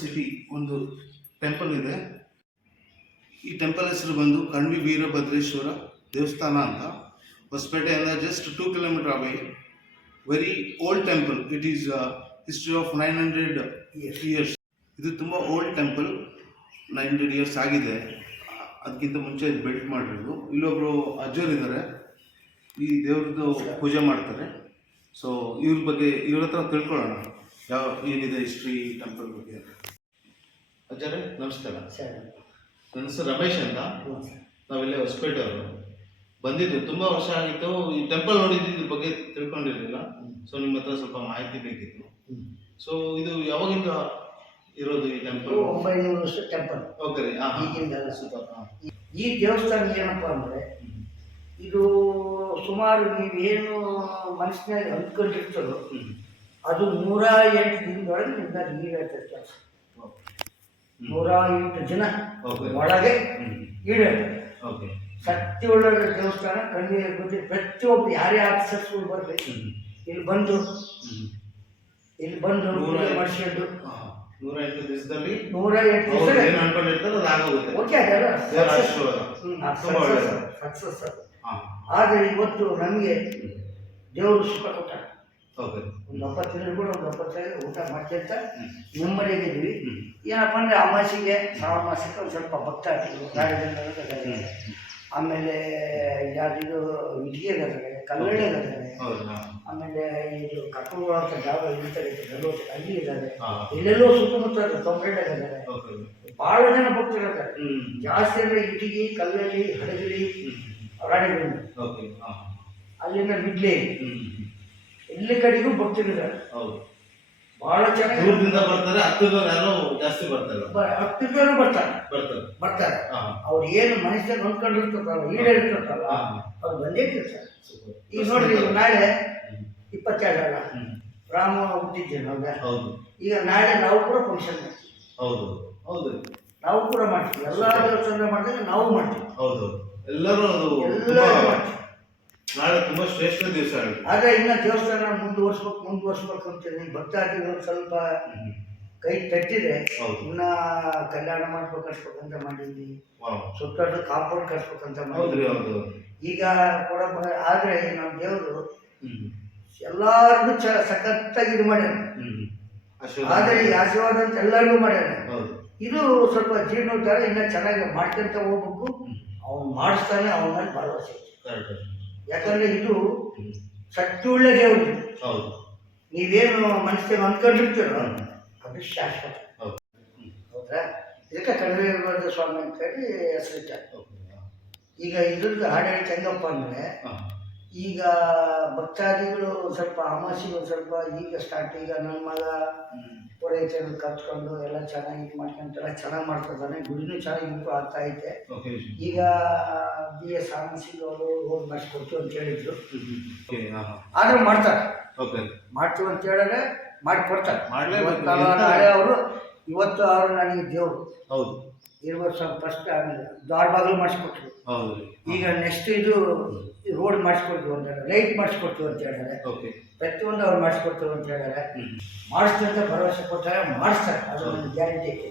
City ಒಂದು temple ಇದೆ. ಈ ಟೆಂಪಲ್ ಹೆಸರು ಬಂದು ಕಣ್ವಿ ವೀರಭದ್ರೇಶ್ವರ ದೇವಸ್ಥಾನ ಅಂತ. ಹೊಸಪೇಟೆಯಿಂದ just 2 kilometre away. Very old temple. It is history of 900 years. ಇದು ತುಂಬ ಓಲ್ಡ್ ಟೆಂಪಲ್. 900 ಇಯರ್ಸ್ ಆಗಿದೆ. ಅದಕ್ಕಿಂತ ಮುಂಚೆ ಇದು ಬಿಲ್ಟ್ ಮಾಡಿರೋದು. ಇಲ್ಲೊಬ್ರು ಅಜ್ಜೋರು ಇದ್ದಾರೆ, ಈ ದೇವ್ರದ್ದು ಪೂಜೆ ಮಾಡ್ತಾರೆ. ಸೊ ಇವ್ರ ಹತ್ರ ತಿಳ್ಕೊಳ್ಳೋಣ ಏನಿದೆ ಹಿಸ್ಟ್ರಿ ಟೆಂಪಲ್ ಬಗ್ಗೆ. ಅಜ್ಜರೇ ನಮಸ್ಕಾರ. ನನ್ನ ಹೆಸರು ರಮೇಶ್ ಅಂತ. ನಾವಿಲ್ಲೇ ಹೊಸಪೇಟೆ ಅವರು ಬಂದಿದ್ದು. ತುಂಬ ವರ್ಷ ಆಗಿತ್ತು. ಈ ಟೆಂಪಲ್ ನೋಡಿದ್ದು, ಇದ್ರ ಬಗ್ಗೆ ತಿಳ್ಕೊಂಡಿರಲಿಲ್ಲ. ಸೊ ನಿಮ್ಮ ಹತ್ರ ಸ್ವಲ್ಪ ಮಾಹಿತಿ ಬೇಕಿತ್ತು. ಸೊ ಇದು ಯಾವಾಗಿಂದ ಇರೋದು ಈ ಟೆಂಪಲ್? 900 ವರ್ಷ ಟೆಂಪಲ್. ಓಕೆ ರೀ. ಈ ದೇವಸ್ಥಾನ ಏನಪ್ಪ ಅಂದರೆ, ಇದು ಸುಮಾರು ನೀವೇನು ಮನಸ್ಸಿನಲ್ಲಿ ಅಂದ್ಕೊಂಡಿರ್ತಾರೋ ಅದು 108 ದಿನದೊಳಗೆ ನಿಮ್ಗೆ ಈಡೇರ್ತದೆ ಕೆಲಸ. 108 ದಿನ ಒಳಗೆ ಈಡೇರ್ತದೆ. ಸತ್ಯವುಳ್ಳ ದೇವಸ್ಥಾನ. ಕಣ್ಣಿಗೆ ಗೊತ್ತಿ ಪ್ರತಿಯೊಬ್ಬರು ಯಾರೇ ಆಫೀಸರ್ಸ್ಗಳು ಬರಬೇಕು, ಇಲ್ಲಿ ಬಂದು ಮಾಡಿಸ್ಕೊಂಡು 108 ದಿವಸದಲ್ಲಿ 108 ದಿವಸ ಓಕೆ ಸಕ್ಸಸ್. ಆದರೆ ಇವತ್ತು ನಮಗೆ ದೇವರು ಸುಖ ಕೊಟ್ಟ. ಒಂದು 70 ದಿನ ಕೂಡ ಒಂದು 70 ಊಟ ಮಾಡ್ಕೊಂತ ನೆಮ್ಮದಿಯಾಗಿದ್ವಿ. ಏನಪ್ಪ ಅಂದರೆ ಅಮಾಸಿಗೆ ಶ್ರಾವಣ ಮಾಸಕ್ಕೆ ಒಂದು ಸ್ವಲ್ಪ ಭಕ್ತಾದಿಗಳು ಗಾಡಿ, ಆಮೇಲೆ ಯಾವ್ದು ಇಟ್ಟಿಗೆ ಗದಗೆ, ಕಲ್ಲಳ್ಳಿ ಗದಗೆ, ಆಮೇಲೆ ಇದು ಕರ್ಕೊಂಡ್ಬರೋಂಥ ಜಾಗ ಇರ್ತಾರೆ, ಅಲ್ಲಿ ಇದ್ದಾರೆ, ಎಲ್ಲೆಲ್ಲೋ ಸುತ್ತಮುತ್ತ ತೊಂಬರೆಡ್ಡೆ ಗದಗೆ ಭಾಳ ಜನ ಭಕ್ತರಿದ್ದಾರೆ. ಜಾಸ್ತಿ ಅಂದರೆ ಇಟ್ಟಿಗೆ, ಕಲ್ಲಳ್ಳಿ, ಹಡಗಲಿ, ರಾಣಿಬೆನ್ನು, ಅಲ್ಲಿಂದ ಮಿಡ್ಲಿ, ಎಲ್ಲ ಕಡೆಗೂ ಭಕ್ತರಿದ್ದಾರೆ. ಬಹಳ ಚೆನ್ನಾಗಿ ಬರ್ತಾರೆ. 10 ಜನ ಬರ್ತಾರೆ. ಅವ್ರು ಏನು ಮನುಷ್ಯನ ಹೊಂದ್ಕೊಂಡಿರ್ತಲ್ಲ, ಈಡೇರ್ತಲ್ಲ, ಅವ್ರು ಬಂದೇ ಸರ್. ಈಗ ನೋಡ್ರಿ, ನಾಳೆ 22 ಅಲ್ಲ, ರಾಮ ಹುಟ್ಟಿದ್ದೇನೆ. ಈಗ ನಾಳೆ ನಾವು ಕೂಡ ಫಂಕ್ಷನ್ ಮಾಡ್ತೀವಿ. ನಾವು ಕೂಡ ಮಾಡ್ತೀವಿ. ಎಲ್ಲ ದೇವಸ್ಥಾನ ಮಾಡಿದ್ರೆ ನಾವು ಮಾಡ್ತೀವಿ. ಎಲ್ಲರೂ ಮಾಡ್ತೀವಿ. ನಾಳೆ ತುಂಬಾ ಶ್ರೇಷ್ಠ ದಿವಸ. ಆದ್ರೆ ಇನ್ನ ದೇವಸ್ಥಾನ ಮುಂದುವರ್ಸ್ಬೇಕು ಅಂತೀನಿ. ಭಕ್ತಾದಿಗಳು ಸ್ವಲ್ಪ ಕೈ ತಟ್ಟಿದೆ. ಇನ್ನ ಕಲ್ಯಾಣ ಕಟ್ಸ್ಬೇಕಂತ ಮಾಡಿದ್ವಿ. ಸುತ್ತ ಕಾಂಪೌಂಡ್ ಕಟ್ಸ್ಬೇಕಂತ ಮಾಡಿದ್ವಿ. ಈಗ ಕೂಡ ಆದ್ರೆ ನಮ್ಮ ದೇವರು ಎಲ್ಲಾರ್ಗು ಸಖತ್ತಾಗಿ ಇದು ಮಾಡ್ಯಾನ. ಆದ್ರೆ ಈ ಆಶೀರ್ವಾದ ಅಂತ ಎಲ್ಲರಿಗೂ ಮಾಡ್ಯಾನ. ಇದು ಸ್ವಲ್ಪ ಜೀರ್ಣೋದ್ಧಾರ ಇನ್ನ ಚೆನ್ನಾಗಿ ಮಾಡ್ಕೊಂತ ಹೋಗ್ಬೇಕು. ಅವ್ನು ಮಾಡಿಸ್ತಾನೆ, ಅವನ ಮೇಲೆ ಭರವಸೆ. ಯಾಕಂದ್ರೆ ಇದು ಸತ್ಯುಳ್ಳ ದೇವರು. ನೀವೇನು ಮನಸ್ಸಿಗೆ ಅಂದ್ಕೊಂಡಿರ್ತೀರೋ ಅದು ಶಾಶ್ವತ. ಹೌದಾ? ಇದಕ್ಕೆ ಕಣ್ವಿ ಸ್ವಾಮಿ ಅಂತ ಹೇಳಿ ಹೆಸರಿಟ್ಟ. ಈಗ ಇದ್ರದ್ದು ಆಡಳಿತ ಹೆಂಗಪ್ಪ ಅಂದರೆ, ಈಗ ಭಕ್ತಾದಿಗಳು ಸ್ವಲ್ಪ ಅಮಾಸಿಗಳು ಸ್ವಲ್ಪ ಈಗ ಸ್ಟಾರ್ಟ್. ಈಗ ನನ್ನ ಮಗ ಪುರೋಹಿತರು ಕರ್ಕೊಂಡು ಎಲ್ಲ ಚೆನ್ನಾಗಿ ಇದು ಮಾಡ್ಕೊಂತೆಲ್ಲ ಚೆನ್ನಾಗಿ ಮಾಡ್ತಿದ್ದಾನೆ. ಗುಡಿನೂ ಚೆನ್ನಾಗಿ ಇಂಪ್ರೂವ್ ಆಗ್ತಾ ಐತೆ. ಈಗ BS ಆನಂದ್ ಅವರು ಹೋಗಿ ಮಾಡಿಸ್ಕೊಡ್ತೀವಿ ಅಂತ ಹೇಳಿದ್ರು. ಆದರೂ ಮಾಡ್ತಾರೆ, ಮಾಡ್ತೀವಿ ಅಂತ ಹೇಳಿದ್ರೆ ಮಾಡಿಕೊಡ್ತಾರೆ. ನಾಳೆ ಅವರು ಇವತ್ತು ಅವರು ನನಗೆ ದೇವರು ಇರುವ ಫಸ್ಟ್ ಆಮೇಲೆ ದ್ವಾರ ಬಾಗಿಲು ಮಾಡಿಸ್ಕೊಟ್ರು. ಈಗ ನೆಕ್ಸ್ಟ್ ಇದು ರೋಡ್ ಮಾಡಿಸ್ಕೊಡ್ತೀವಿ ಅಂತ ಹೇಳಿದ್ರೆ, ಲೈಟ್ ಮಾಡಿಸ್ಕೊಡ್ತೀವಿ ಅಂತ ಹೇಳಿದ್ರೆ, ಪ್ರತಿಯೊಂದು ಅವ್ರು ಮಾಡಿಸ್ಕೊಡ್ತೀವಿ ಅಂತ ಹೇಳಿದ್ರೆ, ಮಾಡಿಸ್ತೀವಿ ಅಂತ ಭರವಸೆ ಕೊಡ್ತಾರೆ, ಮಾಡಿಸ್ತಾರೆ. ಅದು ಒಂದು ಗ್ಯಾರಂಟಿ ಐತೆ.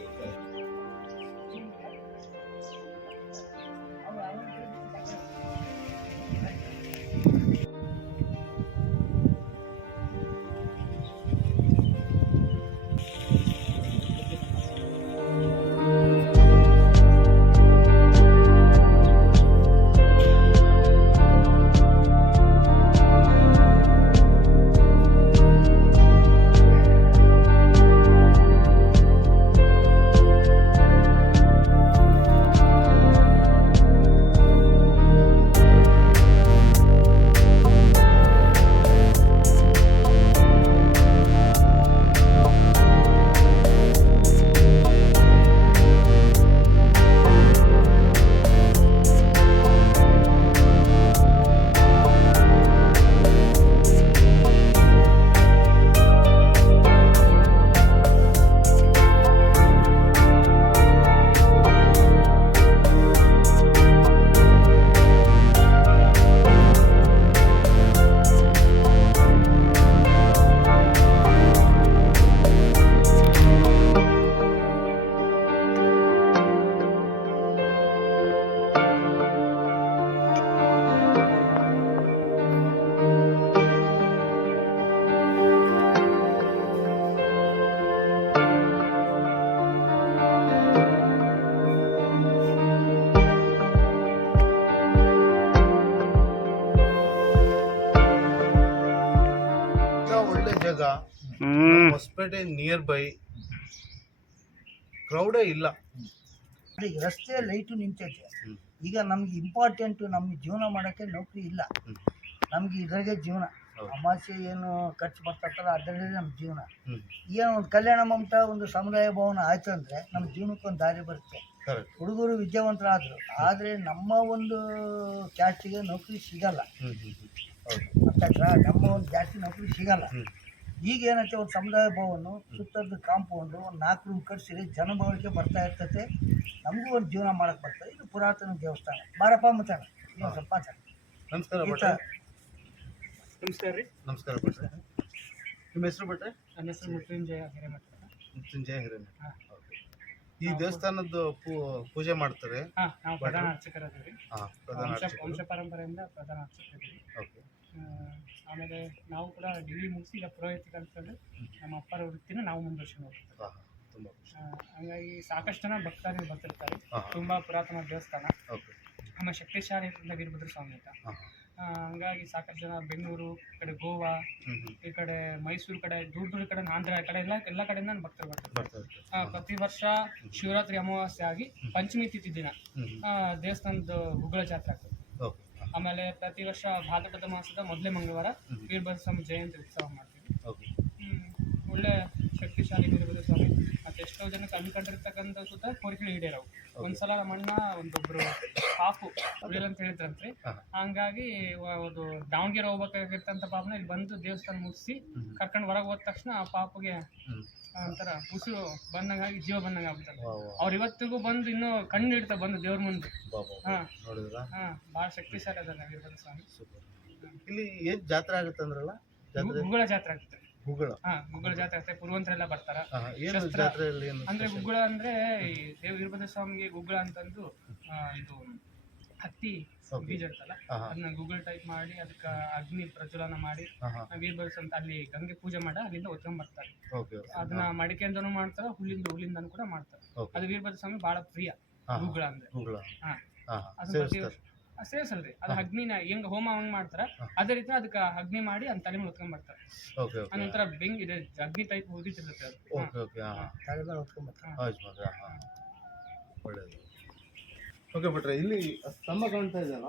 ಹೊಸಪೇಟೆ ನಿಯರ್ ಬೈ ಕ್ರೌಡೇ ಇಲ್ಲ. ಈಗ ರಸ್ತೆ ಲೈಟು ನಿಂತೈತೆ. ಈಗ ನಮ್ಗೆ ಇಂಪಾರ್ಟೆಂಟು, ನಮ್ಗೆ ಜೀವನ ಮಾಡೋಕ್ಕೆ ನೌಕರಿ ಇಲ್ಲ, ನಮ್ಗೆ ಇದ್ರಾಗೆ ಜೀವನ. ಅಮಾವಾಸ್ಯೆ ಏನು ಖರ್ಚು ಬರ್ತಾರಲ್ಲ ಅದರಲ್ಲೇ ನಮ್ಮ ಜೀವನ. ಏನು ಒಂದು ಕಲ್ಯಾಣ ಮಂಟಪ, ಒಂದು ಸಮುದಾಯ ಭವನ ಆಯ್ತು ಅಂದರೆ ನಮ್ಮ ಜೀವನಕ್ಕೊಂದು ದಾರಿ ಬರುತ್ತೆ. ಹುಡುಗರು ವಿದ್ಯಾವಂತರಾದರು, ಆದರೆ ನಮ್ಮ ಒಂದು ಕ್ಯಾಸ್ಟಿಗೆ ನೌಕರಿ ಸಿಗಲ್ಲ. ನಮ್ಮ ಒಂದು ಜಾಸ್ತಿ ನೌಕರಿ ಸಿಗಲ್ಲ. ಈಗ ಏನಂತೆ ಒಂದು ಸಮುದಾಯ ಭವನ ಸುತ್ತದ ಕಾಂಪೌಂಡು ಒಂದು 4 ರೂಮ್ ಕಟ್ಸಿದ್ರೆ ಜನಬಳಕೆ ಬರ್ತಾ ಇರ್ತೈತೆ, ನಮಗೂ ಒಂದು ಜೀವನ ಮಾಡಕ್ಕೆ ಬರ್ತದೆ. ಇದು ಪುರಾತನ ದೇವಸ್ಥಾನ. ಬಾರಪ್ಪ ಮುತ್ತಾನ ಇನ್ನೊಂದು ಸ್ವಲ್ಪ ನಮಸ್ಕಾರ ಭಟ್ರೆ. ನಮಸ್ಕಾರ ರೀ. ನಮಸ್ಕಾರ ಭಟ್ರೆ. ನಿಮ್ಮ ಹೆಸರು ಭಟ್ರೆ? ನನ್ನ ಹೆಸರು ಮೃತ್ಯುಂಜಯ ಹಿರೇಮಠ. ಮೃತ್ಯುಂಜಯ ಹಿರೇಮಠ. ಈ ದೇವಸ್ಥಾನದ ಪೂಜೆ ಮಾಡ್ತಾರೆ? ನಾವು ಪ್ರಧಾನ ಅರ್ಚಕರಾದ್ರಿ. ಪ್ರಧಾನ ಅರ್ಚಕರು. ವಂಶ ಪರಂಪರೆಯಿಂದ ಪ್ರಧಾನ ಅರ್ಚಕರಿದ್ದೀವಿ. ಆಮೇಲೆ ನಾವು ಕೂಡ ಡಿಗ್ರಿ ಮುಗಿಸಿ ಈಗ ಪುರೋಹಿತ ಕಲಿತಂದ್ರೆ ನಮ್ಮ ಅಪ್ಪರ ವೃತ್ತಿನ ನಾವು ಮುಂದುವರ್ಸ್ಕೊಂಡು ಹೋಗ್ತೀವಿ. ಹಂಗಾಗಿ ಸಾಕಷ್ಟು ಜನ ಭಕ್ತಾದಿಗಳು ಬರ್ತಿರ್ತಾರೆ. ತುಂಬ ಪುರಾತನ ದೇವಸ್ಥಾನ. ಆಮೇಲೆ ಶಕ್ತಿಶಾಲಿ ವೀರಭದ್ರ ಸ್ವಾಮಿ ಅಂತ. ಹಂಗಾಗಿ ಸಾಕಷ್ಟು ಜನ ಬೆಂಗಳೂರು ಕಡೆ, ಗೋವಾ ಈ ಕಡೆ, ಮೈಸೂರು ಕಡೆ, ದೂರ ಕಡೆ, ಆಂಧ್ರ ಕಡೆ ಎಲ್ಲ ಕಡೆಯಿಂದ ಭಕ್ತರು ಬರ್ತಾರೆ. ಪ್ರತಿ ವರ್ಷ ಶಿವರಾತ್ರಿ ಅಮಾವಾಸ್ಯೆ ಆಗಿ ಪಂಚಮಿ ತಿಥಿ ದಿನ ದೇವಸ್ಥಾನದ ಗುಗ್ಗಳ ಜಾತ್ರೆ ಆಗ್ತದೆ. ಆಮೇಲೆ ಪ್ರತಿ ವರ್ಷ ಭಾದ್ರಪದ ಮಾಸದ ಮೊದಲೇ ಮಂಗಳವಾರ ವೀರಭದ್ರ ಸ್ವಾಮಿ ಜಯಂತಿ ಉತ್ಸವ ಮಾಡ್ತೀವಿ. ಒಳ್ಳೆ ಶಕ್ತಿಶಾಲಿ ವೀರಭದ್ರ ಸ್ವಾಮಿ. ಮತ್ತೆ ಎಷ್ಟೋ ಜನಕ್ಕೆ ಅನ್ಕೊಂಡಿರ್ತಕ್ಕಂಥ ಸುತ್ತ ಕೋರಿಕೆಗಳು ಈಡೇರವು. ಒಂದ್ಸಲ ನಮ್ಮ ಅಣ್ಣ ಒಂದೊಬ್ರು ಪಾಪು ಉಳಿಯಲ್ಲ ಅಂತ ಹೇಳಿದ್ರಂತ್ರಿ. ಹಂಗಾಗಿ ಒಂದು ದಾವಣಗೆರೆ ಹೋಗ್ಬೇಕಾಗಿರ್ತಂತ ಪಾಪನ ಇಲ್ಲಿ ಬಂದು ದೇವಸ್ಥಾನ ಮುಗಿಸಿ ಕರ್ಕೊಂಡು ಹೊರಗೆ ಹೋದ ತಕ್ಷಣ ಆ ಪಾಪಗೆ ಒಂಥರ ಉಸಿರು ಬಂದಂಗಾಗಿ ಜೀವ ಬಂದಂಗೆ ಆಗ್ಬಿಡ್ತಾರೆ. ಅವ್ರು ಇವತ್ತಿಗೂ ಬಂದು ಇನ್ನೂ ಕಣ್ಣು ಇಡ್ತಾರೆ ಬಂದು ದೇವ್ರ ಮುಂದೆ. ಭಾಳ ಶಕ್ತಿಶಾಲಿ ಅದ ವೀರಭದ್ರ ಸ್ವಾಮಿ. ಇಲ್ಲಿ ಏನ್ ಜಾತ್ರೆ ಆಗುತ್ತೆ ಅಂದ್ರಲ್ಲ? ಗುಗ್ಗಳ ಜಾತ್ರೆ ಆಗುತ್ತೆ. ಗುಗ್ಗಳ? ಗುಗ್ಗಳ ಜಾತ್ರೆ ಆಗ್ತದೆ. ಪುರುವಂತರೆಲ್ಲ ಬರ್ತಾರ. ಅಂದ್ರೆ ಗುಗ್ಗಳ ಅಂದ್ರೆ ಈ ವೀರಭದ್ರ ಸ್ವಾಮಿಗೆ ಗುಗ್ಗಳ ಅಂತಂದು ಇದು ಹತ್ತಿ ಬೀಜ ಇರ್ತಲ್ಲ, ಅದನ್ನ ಗೂಗಲ್ ಟೈಪ್ ಮಾಡಿ ಅದಕ್ಕೆ ಅಗ್ನಿ ಪ್ರಜ್ವಲನ ಮಾಡಿ ವೀರಭದ್ರ ಅಂತ ಅಲ್ಲಿ ಗಂಗೆ ಪೂಜೆ ಮಾಡಿ ಅಲ್ಲಿಂದ ಹೊತ್ಕೊಂಡ್ ಬರ್ತಾರೆ. ಅದನ್ನ ಮಡಿಕೆಯಿಂದನೂ ಮಾಡ್ತಾರ, ಹುಲ್ಲಿಂದನೂ ಕೂಡ ಮಾಡ್ತಾರೆ. ಅದು ವೀರಭದ್ರ ಸ್ವಾಮಿ ಬಹಳ ಪ್ರಿಯ ಗುಗ್ಗಳ ಅಂದ್ರೆ. ಸೇರ್ಸಲ್ರಿ, ಅದು ಅಗ್ನಿನ ಹೆಂಗ್ ಹೋಮ ಹಂಗ್ ಮಾಡ್ತಾರ ಅದೇ ರೀತಿ ಅದಕ್ಕೆ ಅಗ್ನಿ ಮಾಡಿ ಅಂತ ತಲೆ ಮೇಲೆ ಹೊತ್ಕೊಂಡ್ ಬರ್ತಾರೆ. ಅದೊಂಥರ ಬೆಂಗ್ ಇದೆ, ಅಗ್ನಿ ಟೈಪ್ ಉದಿತಿರ್ತದೆ ಅದು. ಓಕೆ ಭಟ್ರೆ, ಇಲ್ಲಿ ಸ್ತಂಭ ಕಾಣ್ತಾ ಇದೆಯಲ್ಲ,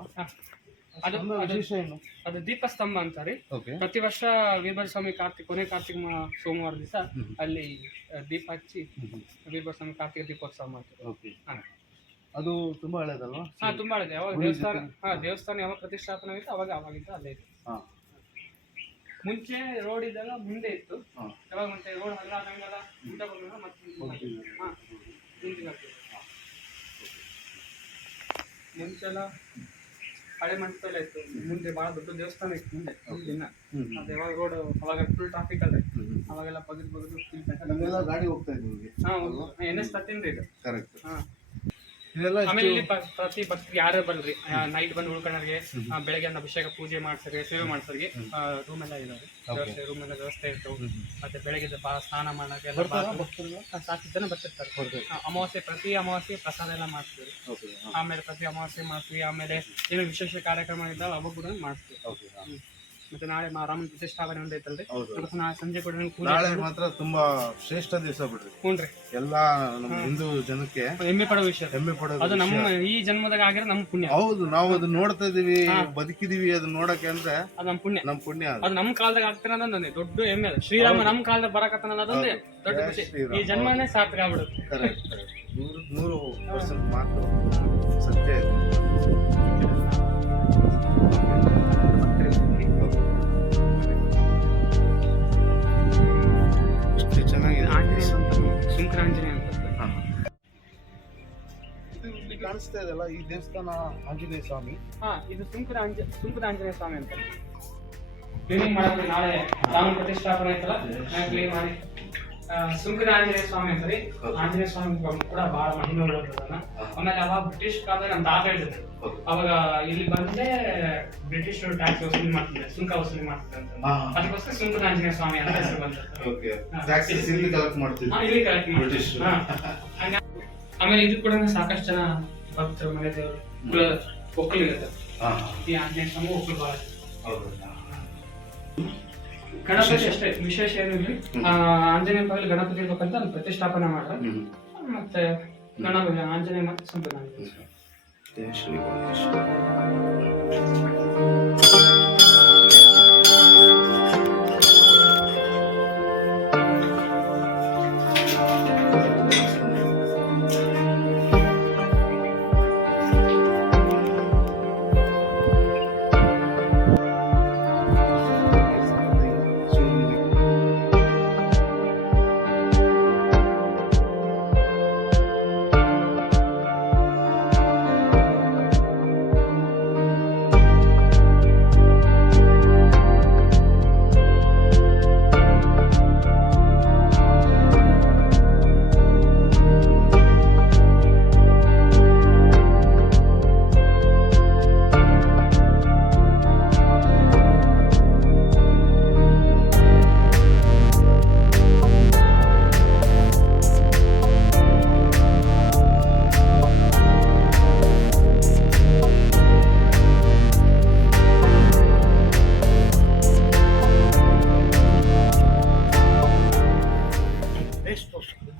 ಅದು ದೀಪಸ್ತಂಭ ಅಂತಾರೆ. ಪ್ರತಿ ವರ್ಷ ವೀರಭದ್ರ ಸ್ವಾಮಿ ಕೊನೆ ಕಾರ್ತಿಕ ಸೋಮವಾರ ದಿವಸ ಅಲ್ಲಿ ದೀಪ ಹಚ್ಚಿ ವೀರಭದ್ರ ಸ್ವಾಮಿ ಕಾರ್ತಿಕ ದೀಪೋತ್ಸವ ಮಾಡ್ತಾರೆ. ಅದು ತುಂಬಾ ಹಳೇದಲ್ವಾ? ತುಂಬಾ ಹಳೇದು. ಯಾವಾಗ ದೇವಸ್ಥಾನ ಯಾವಾಗ ಪ್ರತಿಷ್ಠಾಪನೆ ಆಯ್ತು ಅವಾಗಿಂದ ಅಲ್ಲೇ ಇತ್ತು. ಮುಂಚೆ ರೋಡ್ ಇದ್ದಾಗ ಮುಂದೆ ಇತ್ತು. ಯಾವಾಗ ಮತ್ತೆ ರೋಡ್ ಹಂಗಲ್ಲ ಮುಂದೆ ಬಂದಾಗ ಮುಂಚೆಲ್ಲ ಹಳೆ ಮಂಟಪದಲ್ಲೇ ಇತ್ತು. ಮುಂದೆ ಬಹಳ ದೊಡ್ಡ ದೇವಸ್ಥಾನ ಇತ್ತು ಮುಂದೆ. ಅದು ಯಾವಾಗ ರೋಡ್ ಅವಾಗ ಫುಲ್ ಟ್ರಾಫಿಕ್ ಅಲ್ಲ, ಅವಾಗೆಲ್ಲ ಬಗೆದು ಗಾಡಿ ಹೋಗ್ತಾ ಇದ್ವಿ. NS13 ಇದು. ಕರೆಕ್ಟ್. ಆಮೇಲೆ ಇಲ್ಲಿ ಪ್ರತಿ ಭಕ್ತರಿಗೆ ಯಾರೇ ಬರ್ರಿ ನೈಟ್ ಬಂದು ಉಳ್ಕೊಳ್ಳೋರಿಗೆ ಬೆಳಗ್ಗೆ ಅಭಿಷೇಕ ಪೂಜೆ ಮಾಡ್ಸರಿಗೆ ಸೇವೆ ಮಾಡ್ಸರಿಗೆ ರೂಮ್ ಎಲ್ಲ ಇದಾವೆ. ರೂಮ್ ಎಲ್ಲ ವ್ಯವಸ್ಥೆ ಇರ್ತವೆ. ಮತ್ತೆ ಬೆಳಗ್ಗೆ ಬಹಳ ಸ್ನಾನ ಮಾಡೋಕೆ ಸಾಕಷ್ಟು ಜನ ಬರ್ತಿರ್ತಾರೆ. ಅಮಾವಾಸ್ಯೆ ಪ್ರತಿ ಅಮಾವಾಸ್ಯೆ ಪ್ರಸಾದ ಎಲ್ಲ ಮಾಡ್ತೀವಿ. ಆಮೇಲೆ ಪ್ರತಿ ಅಮಾವಾಸ್ಯೆ ಮಾಡ್ತೀವಿ. ಆಮೇಲೆ ಏನು ವಿಶೇಷ ಕಾರ್ಯಕ್ರಮ ಇದ್ದಾವೆ ಅವಾಗ ಕೂಡ ಮಾಡ್ತೀವಿ. ಮತ್ತೆ ನಾಳೆ ರಾಮನ ಪ್ರತಿಷ್ಠಾಪನೆ ಒಂದು ಐತಲ್ರಿ, ನಾಳೆ ಸಂಜೆ ಕೂಡ ನಾಳೆ ಮಾತ್ರ ತುಂಬಾ ಶ್ರೇಷ್ಠ ದಿವಸ ಬಿಡ್ರಿ. ಹ್ಞೂನ್ರಿ, ಎಲ್ಲಾ ನಮ್ಮ ಹಿಂದೂ ಜನಕ್ಕೆ ಹೆಮ್ಮೆ ಪಡೋ ವಿಷಯ. ಅದು ನಮ್ಮ ಈ ಜನ್ಮದಾಗ ಆಗಿರೋ ನಮ್ಮ ಪುಣ್ಯ. ಹೌದು, ನಾವು ಅದನ್ನ ನೋಡ್ತಾ ಇದೀವಿ, ಬದುಕಿದೀವಿ ಅದನ್ನ ನೋಡಕ್ಕೆ ಅಂದ್ರೆ ಅದು ನಮ್ಮ ಪುಣ್ಯ. ನಮ್ಮ ಪುಣ್ಯ ಅದು ನಮ್ಮ ಕಾಲದಾಗ ಆಗ್ತಾನೆ ಅನ್ನೋದೊಂದೇ ದೊಡ್ಡ ಹೆಮ್ಮೆ. ಶ್ರೀರಾಮ ನಮ್ಮ ಕಾಲದಾಗ ಬರಕತ್ತಾನ ಅನ್ನೋದೊಂದೇ ದೊಡ್ಡ ಖುಷಿ. ಈ ಜನ್ಮನೇ ಸಾರ್ಥಕ ಆಗ್ಬಿಡುತ್ತೆ. 100% ಮಾತು ಸತ್ಯ ಇದೆ. ಸುಂಕರಾಂಜನೇಯ ಅಂತ ಇಲ್ಲಿ ಕಾಣಿಸ್ತಾ ಇದೆಲ್ಲ, ಈ ದೇವಸ್ಥಾನ ಆಂಜನೇಯ ಸ್ವಾಮಿ. ಇದು ಸುಂಕರಾಂಜನೇಯ ಸ್ವಾಮಿ ಅಂತ ಕ್ಲೀನಿಂಗ್ ಮಾಡಿದ್ರೆ ನಾಳೆ ರಾಮ ಪ್ರತಿಷ್ಠಾಪನೆ ಆಯ್ತಲ್ಲ, ಕ್ಲೀನ್ ಮಾಡಿ ಸುಂಕರ ಆಂಜನೇಯ ಸ್ವಾಮಿ ಅಂತಾರೆ. ಆಂಜನೇಯ ಸ್ವಾಮಿ ಕೂಡ ಬಹಳ ಮಹಿಮೆ ಉಳ್ಳದನ್ನ. ಆಮೇಲೆ ಅವಾಗ ಬ್ರಿಟಿಷ್ ಕಾಲದಲ್ಲಿ ನಮ್ಮ ತಾತ ಹೇಳಿದ್ರು, ಅವಾಗ ಇಲ್ಲಿ ಬಂದ್ರೆ ಬ್ರಿಟಿಷ್ ಟ್ಯಾಕ್ಸ್ ವಸೂಲಿ ಮಾಡ್ತಿದ್ದಾರೆ, ಸುಂಕ ವಸೂಲಿ ಮಾಡ್ತಿದ್ದಾರೆ ಅಂತ. ಅದಕ್ಕೋಸ್ಕರ ಸುಂಕರ ಆಂಜನೇಯ ಸ್ವಾಮಿ ಅಂತ ಹೆಸರು ಬಂತು. ಇಲ್ಲಿ ಕಲೆಕ್ಟ್ ಮಾಡಿ. ಆಮೇಲೆ ಇದು ಕೂಡ ಸಾಕಷ್ಟು ಜನ ಭಕ್ತರು ಮನೆ ದೇವರು ಒಕ್ಕಲಿಗರು ಈ ಆಂಜನೇಯ ಸ್ವಾಮಿ ಒಕ್ಕಲು ಬಹಳ. ಗಣಪತಿ ಅಷ್ಟೇ ವಿಶೇಷ ಏನಿಲ್ಲ. ಆಂಜನೇಯ ಪಗಲಿ ಗಣಪತಿ ಇರ್ಬೇಕಂತ ಒಂದು ಪ್ರತಿಷ್ಠಾಪನೆ ಮಾಡ್ರೆ ಮತ್ತೆ ಗಣಪತಿ ಆಂಜನೇಯ ಮತ್ತೆ ಸಂಪನ್ನ ಜಯ ಶ್ರೀ ಗಣೇಶ.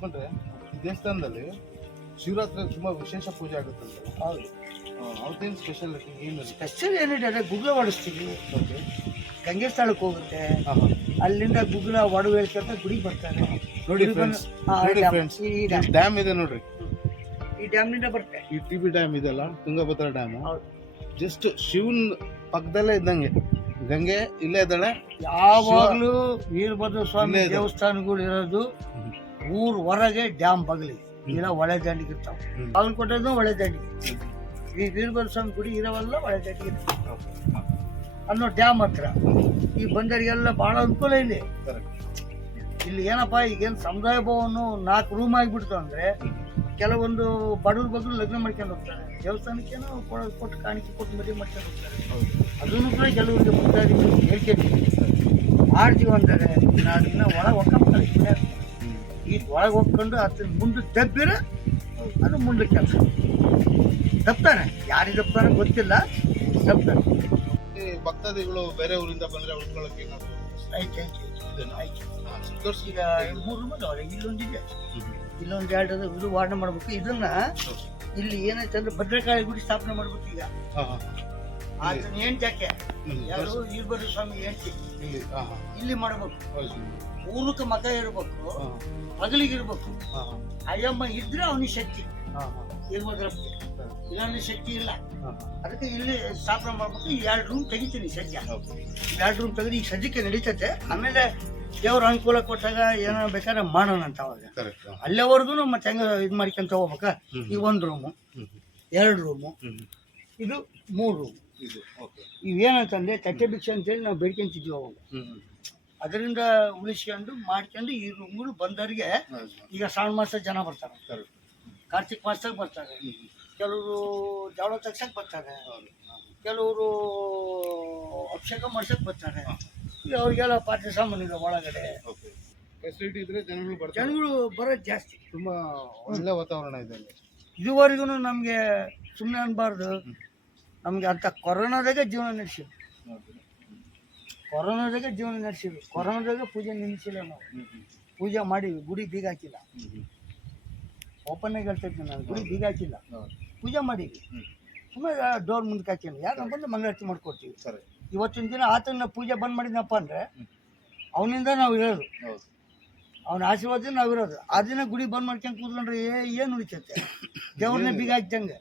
ಎಷ್ಟು ದೇವಸ್ಥಾನದಲ್ಲಿ ಶಿವರಾತ್ರಿ ತುಂಬಾ ವಿಶೇಷ ಪೂಜೆ ಆಗುತ್ತಂತೆ. ಹೌದು. ಅವ್ರದ್ದೇನು ಸ್ಪೆಷಲ್ ಏನು? ಸ್ಪೆಷಲ್ ಏನಿದೆ ಅಂದರೆ ಗುಗ್ಲ ಹೊಡಿಸ್ತೀವಿ. ಗಂಗೆ ಸ್ಥಳಕ್ಕೆ ಹೋಗುತ್ತೆ, ಅಲ್ಲಿಂದ ಗುಗ್ಲ ಒಡವು ಹೇಳ್ಕೊಂತ ಗುಡಿಗೆ ಬರ್ತಾರೆ. ನೋಡಿ ಫ್ರೆಂಡ್ಸ್, ಡ್ಯಾಮ್ ಇದೆ ನೋಡ್ರಿ, ಈ ಡ್ಯಾಮ್ನಿಂದ ಬರುತ್ತೆ. ಈ ಟಿ.ಬಿ ಡ್ಯಾಮ್ ಇದೆಲ್ಲ, ತುಂಗಭದ್ರಾ ಡ್ಯಾಮ್. ಜಸ್ಟ್ ಶಿವನ್ ಪಕ್ಕದಲ್ಲೇ ಇದ್ದಂಗೆ ಗಂಗೆ ಇಲ್ಲೇ ಇದ್ದಾಳೆ. ಯಾವಾಗಲೂ ವೀರಭದ್ರ ಸ್ವಾಮಿ ದೇವಸ್ಥಾನಗಳು ಇರೋದು ಊರ್ ಹೊರಗೆ ಡ್ಯಾಮ್ ಬಗಲಿ ಇಲ್ಲ ಒಳೆ ದಂಡಿಗೆ ಇರ್ತಾವೆ. ಬಾಗಲಕೋಟೆದು ಒಳೆ ದಂಡಿಗೆ, ಈ ವೀರಭದ್ರ ಸ್ವಾಮಿ ಗುಡಿ ಇರೋವಲ್ಲ ಒಳೆ ದಂಡಿಗೆ ಅನ್ನೋ ಡ್ಯಾಮ್ ಹತ್ರ. ಈ ಬಂದರಿಗೆಲ್ಲ ಬಹಳ ಅನುಕೂಲ ಇಲ್ಲಿ. ಇಲ್ಲಿ ಏನಪ್ಪ ಈಗೇನು ಸಮುದಾಯ ಭವನ 4 ರೂಮ್ ಆಗಿಬಿಡ್ತು ಅಂದ್ರೆ ಕೆಲವೊಂದು ಬಡವ್ರ ಬಗ್ಗರು ಲಗ್ನ ಮಾಡ್ಕೊಂಡು ಹೋಗ್ತಾರೆ, ದೇವಸ್ಥಾನಕ್ಕೇನೋ ಕೊಟ್ಟು ಕಾಣಿಕೆ ಕೊಟ್ಟು ಮದುವೆ ಮಾಡ್ಕೊಂಡು ಹೋಗ್ತಾರೆ. ಅದನ್ನು ಕೂಡ ಕೆಲವರಿಗೆ ಮುದ್ದಾಡಿಗಳು ಹೇಳ್ಕೊತೀವಿ, ಮಾಡ್ತೀವಿ ಅಂತಾರೆ. ಅದನ್ನ ಒಳಗೆ ಹೋಗ್ತಾರೆ, ಈಗ ಒಳಗೆ ಹೋಗ್ಕೊಂಡು ಅದ್ರ ಮುಂದೆ ತಪ್ಪಿರ ಅದು ಮುಂದೆ ಕೆಲಸ ತಪ್ತಾನೆ. ಯಾರಿಗೆ ತಪ್ತಾನೆ ಗೊತ್ತಿಲ್ಲ, ತಪ್ತಾನೆ. ಭಕ್ತಾದಿಗಳು ಬೇರೆ ಊರಿಂದ ಬಂದ್ರೆ ಉಳ್ಕೊಳ್ಳೋಕೆ ಈಗ 3 ರೂಮ್ ಅದಾವ್ರೆ. ಇಲ್ಲೊಂದಿದೆ, ಇಲ್ಲೊಂದು 2 ಅದ. ಇದು ವಾರ್ಡ್ ಮಾಡ್ಬೇಕು. ಇದನ್ನ ಇಲ್ಲಿ ಏನೈತೆ ಅಂದ್ರೆ ಭದ್ರಕಾಳಿ ಗುಡಿ ಸ್ಥಾಪನೆ ಮಾಡ್ಬೇಕು. ಈಗ ಅದನ್ನ ಹೆಂಡ್ತಿ ಯಾಕೆ ಯಾರು ವೀರಭದ್ರ ಸ್ವಾಮಿ ಹೆಂಡ್ತಿ ಇಲ್ಲಿ ಮಾಡ್ಬೇಕು. ಊರಕ್ಕೆ ಮತ ಇರ್ಬೇಕು, ಹಗಲಿಗಿರ್ಬೇಕು. ಅಯ್ಯಮ್ಮ ಇದ್ರೆ ಅವನಿಗೆ ಶಕ್ತಿ ವೀರಭದ್ರಪ್ಪಗೆ, ಇಲ್ಲಾಂದ್ರೆ ಶಕ್ತಿ ಇಲ್ಲ. ಅದಕ್ಕೆ ಇಲ್ಲಿ ಸ್ಥಾಪನೆ ಮಾಡ್ಬೇಕು. ಈ 2 ರೂಮ್ ತೆಗಿತೀನಿ ಸದ್ಯ. 2 ರೂಮ್ ತೆಗೆದು ಈಗ ಸದ್ಯಕ್ಕೆ ನಡೀತೈತೆ. ಆಮೇಲೆ ದೇವ್ರ ಅನುಕೂಲ ಕೊಟ್ಟಾಗ ಏನೋ ಬೇಕಾದ್ರೆ ಮಾಡೋಣ ಅಂತ. ಅವಾಗ ಅಲ್ಲೇವರೆಗೂ ಮತ್ತೆ ಹೆಂಗ ಇದು ಮಾಡ್ಕೊಂತ ಹೋಗ್ಬೇಕ. ಈಗ 1 ರೂಮು, 2 ರೂಮು, ಇದು 3 ರೂಮ್. ಇವೇನಂತಂದ್ರೆ ತಟ್ಟೆ ಭಿಕ್ಷೆ ಅಂತೇಳಿ ನಾವು ಬೇಡ್ಕೊಂತಿದ್ವಿ ಅವಾಗ. ಅದರಿಂದ ಉಳಿಸ್ಕೊಂಡು ಮಾಡ್ಕೊಂಡು ಈ ರೂಮ್ಗಳು ಬಂದವರಿಗೆ ಈಗ ಶ್ರಾವಣ ಮಾಸ ಜನ ಬರ್ತಾರೆ, ಕಾರ್ತಿಕ್ ಮಾಸದಾಗ ಬರ್ತಾರೆ, ಕೆಲವರು ಜವಳ ತಗ್ಸಕ್ಕೆ ಬರ್ತಾರೆ, ಕೆಲವರು ಅಭಿಷೇಕ ಮಾಡ್ಸಕ್ಕೆ ಬರ್ತಾರೆ. ಈಗ ಅವ್ರಿಗೆಲ್ಲ ಪಾತ್ರೆ ಸಾಮಾನು ಇದೆ ಒಳಗಡೆ. ಫೆಸಿಲಿಟಿ ಇದ್ರೆ ಜನಗಳು ಬರೋದು ಜಾಸ್ತಿ. ತುಂಬಾ ಒಳ್ಳೆ ವಾತಾವರಣ ಇದೆ. ಇದುವರೆಗೂ ನಮಗೆ ಸುಮ್ಮನೆ ಅನ್ಬಾರ್ದು, ನಮಗೆ ಅಂತ ಕೊರೋನಾದಾಗ ಜೀವನ ನಡೆಸಿದ್ರು. ಕೊರೋನಾದಾಗ ಪೂಜೆ ನಿಲ್ಲಿಸಿಲ್ಲ. ನಾವು ಪೂಜೆ ಮಾಡಿವಿ, ಗುಡಿ ಬೀಗ ಹಾಕಿಲ್ಲ. ಓಪನ್ ಆಗಿ ಹೇಳ್ತಿದ್ವಿ, ನಾನು ಗುಡಿ ಬೀಗ ಹಾಕಿಲ್ಲ, ಪೂಜೆ ಮಾಡೀವಿ. ಸುಮ್ಮನೆ ಡೋರ್ ಮುಂದಕ್ಕೆ ಹಾಕಿಲ್ಲ. ಯಾಕಂತ ಬಂದು ಮಂಗಳಾರತಿ ಮಾಡ್ಕೊಡ್ತೀವಿ. ಇವತ್ತಿನ ದಿನ ಆತನ ಪೂಜೆ ಬಂದ್ ಮಾಡಿದ್ನಪ್ಪ ಅಂದರೆ ಅವನಿಂದ ನಾವು ಇರೋದು, ಅವನ ಆಶೀರ್ವಾದ ನಾವು ಇರೋದು. ಆ ದಿನ ಗುಡಿ ಬಂದ್ ಮಾಡ್ಕೊಂಡು ಕೂತ್ಕೊಂಡ್ರೆ ಏನು ಉಳಿತೈತೆ? ದೇವ್ರನ್ನೇ ಬೀಗ ಹಾಕ್ದಂಗೆ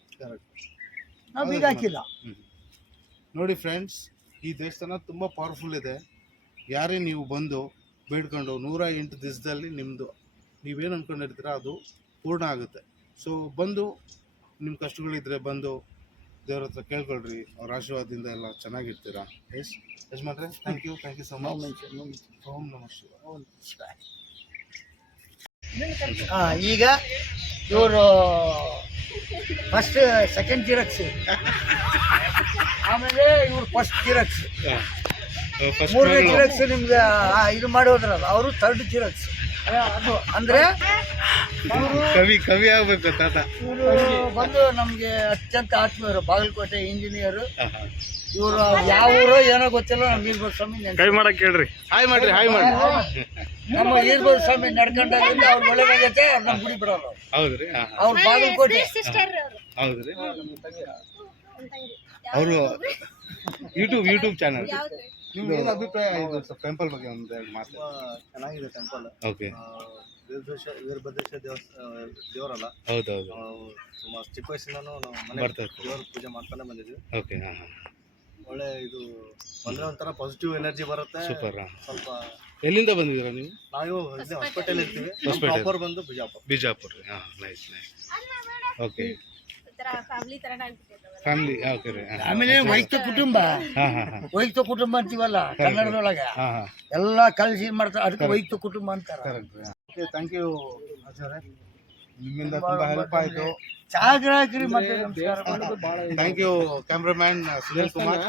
ನಾವು ಬೀಗ ಹಾಕಿಲ್ಲ. ನೋಡಿ ಫ್ರೆಂಡ್ಸ್, ಈ ದೇವಸ್ಥಾನ ತುಂಬ ಪವರ್ಫುಲ್ ಇದೆ. ಯಾರೇ ನೀವು ಬಂದು ಬೇಡ್ಕೊಂಡು 108 ದಿವಸದಲ್ಲಿ ನಿಮ್ಮದು ನೀವೇನು ಅಂದ್ಕೊಂಡಿರ್ತೀರ ಅದು ಪೂರ್ಣ ಆಗುತ್ತೆ. ಸೊ ಬಂದು ನಿಮ್ಮ ಕಷ್ಟಗಳಿದ್ರೆ ಬಂದು ದೇವ್ರ ಹತ್ರ ಕೇಳ್ಕೊಳ್ರಿ, ಅವ್ರ ಆಶೀರ್ವಾದದಿಂದ ಎಲ್ಲ ಚೆನ್ನಾಗಿರ್ತೀರಾ. ಎಸ್ ಯಜಮಾನ್ರೆ, ಥ್ಯಾಂಕ್ ಯು ಸೊ ಮಚ್. ಓಂ ನಮಃ ಶಿವಾಯ. ಈಗ ಇವರು ಫಸ್ಟ್ ಸೆಕೆಂಡ್ ಜಿರಾಕ್ಸ್, ಆಮೇಲೆ ಇವ್ರು ಫಸ್ಟ್ ಜಿರಾಕ್ಸ್, 3ನೇ ಜಿರಾಕ್ಸ್ ನಿಮ್ಗೆ ಇದು ಮಾಡಿ ಹೋದ್ರಲ್ಲ ಅವರು 3rd ಜಿರಾಕ್ಸ್. ಅದು ಅಂದರೆ ಕವಿ ಆಗ್ಬೇಕು ತಾತ. ಇವರು ಬಂದು ನಮಗೆ ಅತ್ಯಂತ ಆತ್ಮೀಯರು, ಬಾಗಲಕೋಟೆ ಇಂಜಿನಿಯರು. ಇವರು ಯಾವ ಊರು ಏನೋ ಗೊತ್ತಿಲ್ಲ. ನಮ್ಮ ಈರ್ಬೋದು ಸ್ವಾಮಿ ಕೈ ಮಾಡಕ್ ಕೇಳ್ರಿ. ಹಾಯ್ ಮಾಡ್ರಿ, ಹಾಯ್ ಮಾಡ್ರಿ. ನಮ್ಮ ಈರ್ಬೋದು ಸ್ವಾಮಿ ನಡ್ಕೊಂಡಾಗಿಂದ ಅವ್ರು ಒಳ್ಳೆದಾಗೈತೆ. ಅವ್ರು ನಮ್ಮ ಗುಡಿ ಬಿಡೋರು. ಹೌದ್ರಿ. ಅವ್ರು ಬಾಗಲಕೋಟೆ. ಹೌದ್ರಿ. ಅವರು ಯೂಟ್ಯೂಬ್ ಚಾನಲ್. ನಿಮ್ಗೆ ಏನು ಅಭಿಪ್ರಾಯ ಇದು ಟೆಂಪಲ್ ಬಗ್ಗೆ ಒಂದು ಮಾತು? ಚೆನ್ನಾಗಿದೆ ಟೆಂಪಲ್. ಓಕೆ. ವೀರಭದ್ರೇಶ್ವರ ದೇವರಲ್ಲ. ಹೌದೌದು. ಸುಮಾರು ಚಿಕ್ಕ ವಯಸ್ಸಿಂದನೂ ನಾವು ಮನೆ ಬರ್ತಾರೆ. ದೇವ್ರ ಪೂಜೆ ಮಾಡ್ತಾನೆ ಬಂದಿದ್ವಿ. ಓಕೆ. ಹಾಂ ಹಾಂ. ಒಳ್ಳೆ ಇದು ಬಂದ್ರೆ ಒಂಥರ ಪಾಸಿಟಿವ್ ಎನರ್ಜಿ ಬರುತ್ತೆ. ಸೂಪರ್. ಸ್ವಲ್ಪ ಎಲ್ಲಿಂದ ಬಂದಿದ್ದೀರಾ ನೀವು? ನಾವು ಇಲ್ಲೇ ಹಾಸ್ಪಿಟಲ್ ಇರ್ತೀವಿ. Hospital. ಪ್ರಾಪರ್ ಬಂದು ಬಿಜಾಪುರ. ಬಿಜಾಪುರ. ಹಾಂ, ನೈಸ್. ಓಕೆ. ಫ್ಯಾಮಿಲಿ. ಓಕೆ ರೀ. ಆಮೇಲೆ ವೈಯಕ್ತಿಕ ಕುಟುಂಬ. ಹಾಂ ಹಾಂ ಹಾಂ. ವೈಯಕ್ತಿಕ ಕುಟುಂಬ ಅಂತೀವಲ್ಲ ಕನ್ನಡದೊಳಗೆ, ಹಾಂ ಹಾಂ. ಎಲ್ಲ ಕಲಿಸಿ ಮಾಡ್ತಾರೆ. ಅದಕ್ಕೆ ವೈಯಕ್ತಿಕ ಕುಟುಂಬ ಅಂತಾರೆ. Correct. Okay, thank you Acharya. ನಿಮ್ಮಿಂದ ತುಂಬ ಹೆಲ್ಪ್ ಆಯಿತು. ಚಾ ಗಿರಾಕಿ ಮತ್ತೆ ನಮಸ್ಕಾರ. Thank you cameraman Sunil Kumar.